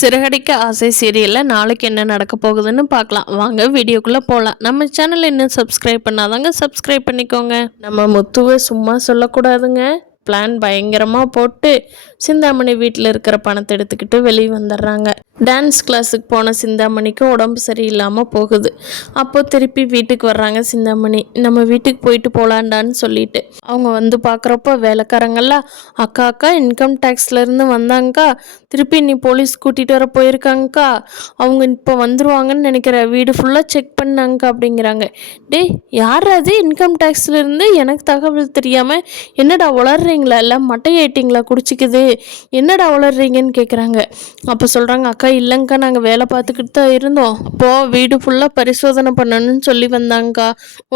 சிறகடிக்க ஆசை சீரியலில் நாளைக்கு என்ன நடக்க போகுதுன்னு பார்க்கலாம். வாங்க வீடியோக்குள்ளே போகலாம். நம்ம சேனல் இன்னும் சப்ஸ்கிரைப் பண்ணாதாங்க சப்ஸ்கிரைப் பண்ணிக்கோங்க. நம்ம முத்துவை சும்மா சொல்லக்கூடாதுங்க. பிளான் பயங்கரமாக போட்டு சிந்தாமணி வீட்டில் இருக்கிற பணத்தை எடுத்துக்கிட்டு வெளியே வந்துடுறாங்க. டான்ஸ் கிளாஸுக்கு போன சிந்தாமணிக்கு உடம்பு சரியில்லாமல் போகுது. அப்போ திருப்பி வீட்டுக்கு வர்றாங்க சிந்தாமணி. நம்ம வீட்டுக்கு போயிட்டு போகலான்டான்னு சொல்லிட்டு அவங்க வந்து பார்க்குறப்போ வேலைக்காரங்கள்லாம் அக்கா அக்கா இன்கம் டேக்ஸ்லேருந்து வந்தாங்கக்கா, திருப்பி நீ போலீஸ் கூட்டிகிட்டு வர போயிருக்காங்கக்கா, அவங்க இப்போ வந்துருவாங்கன்னு நினைக்கிற, வீடு ஃபுல்லாக செக் பண்ணாங்கக்கா அப்படிங்கிறாங்க. டேய் யார் அது இன்கம் டேக்ஸ்லேருந்து எனக்கு தகவல் தெரியாமல் என்னடா உளர்றீங்களா, எல்லாம் மட்டையாயிட்டிங்களா குடிச்சிக்குது, என்னடா உளர்றீங்கன்னு கேட்குறாங்க. அப்போ சொல்கிறாங்க அக்கா இல்லைங்க்கா நாங்கள் வேலை பார்த்துக்கிட்டு தான் இருந்தோம், அப்போது வீடு ஃபுல்லாக பரிசோதனை பண்ணணும்னு சொல்லி வந்தாங்கக்கா,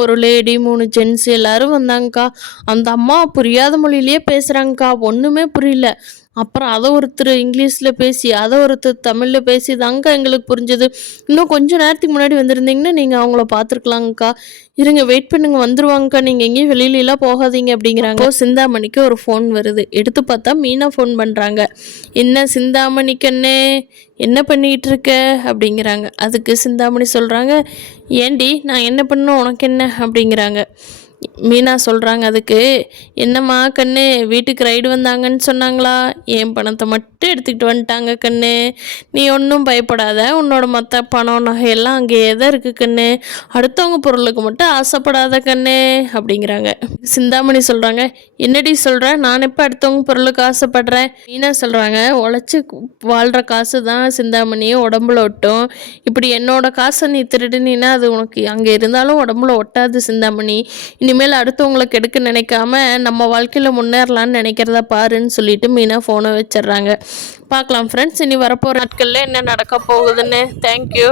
ஒரு லேடி 3 ஜென்ஸ் எல்லாரும் வந்தாங்கக்கா, அந்த அம்மா புரியாத மொழியிலேயே பேசுகிறாங்கக்கா, ஒன்றுமே புரியல. அப்புறம் அதை ஒருத்தர் இங்கிலீஷில் பேசி அதை ஒருத்தர் தமிழில் பேசி தாங்க எங்களுக்கு புரிஞ்சது. இன்னும் கொஞ்சம் நேரத்துக்கு முன்னாடி வந்திருந்தீங்கன்னா நீங்கள் அவங்கள பார்த்துருக்கலாங்கக்கா, இருங்க வெயிட் பண்ணுங்க வந்துருவாங்கக்கா, நீங்கள் எங்கேயும் வெளியிலலாம் போகாதீங்க அப்படிங்கிறாங்க. சிந்தாமணிக்கு ஒரு ஃபோன் வருது. எடுத்து பார்த்தா மீனா ஃபோன் பண்ணுறாங்க. என்ன சிந்தாமணிக்கண்ணே என்ன பண்ணிகிட்டு இருக்க அப்படிங்கிறாங்க. அதுக்கு சிந்தாமணி சொல்கிறாங்க, ஏண்டி நான் என்ன பண்ணணும் உனக்கு என்ன அப்படிங்கிறாங்க. மீனா சொல்கிறாங்க அதுக்கு, என்னம்மா கண்ணு வீட்டுக்கு ரைடு வந்தாங்கன்னு சொன்னாங்களா, என் பணத்தை மட்டும் எடுத்துக்கிட்டு வந்துட்டாங்க கண்ணு, நீ ஒன்றும் பயப்படாத, உன்னோட மற்ற பணம் நகையெல்லாம் அங்கேயே தான் இருக்குது கண்ணு, அடுத்தவங்க பொருளுக்கு மட்டும் ஆசைப்படாத கண்ணு அப்படிங்கிறாங்க. சிந்தாமணி சொல்கிறாங்க, என்னடி சொல்கிற, நான் எப்போ அடுத்தவங்க பொருளுக்கு ஆசைப்படுறேன். மீனா சொல்கிறாங்க, உழைச்சி வாழ்கிற காசு தான் சிந்தாமணியை உடம்புல ஒட்டும், இப்படி என்னோட காசை நீ திருடுனீன்னா அது உனக்கு அங்கே இருந்தாலும் உடம்புல ஒட்டாது சிந்தாமணி, இனிமேல் அடுத்தவங்களுக்கு எடுக்க நினைக்காம நம்ம வாழ்க்கையில் முன்னேறலான்னு நினைக்கிறதா பாருன்னு சொல்லிட்டு மீனா ஃபோனை வச்சிடுறாங்க. பார்க்கலாம் ஃப்ரெண்ட்ஸ், இனி வரப்போகிற நாட்களில் என்ன நடக்க போகுதுன்னு. தேங்க்யூ.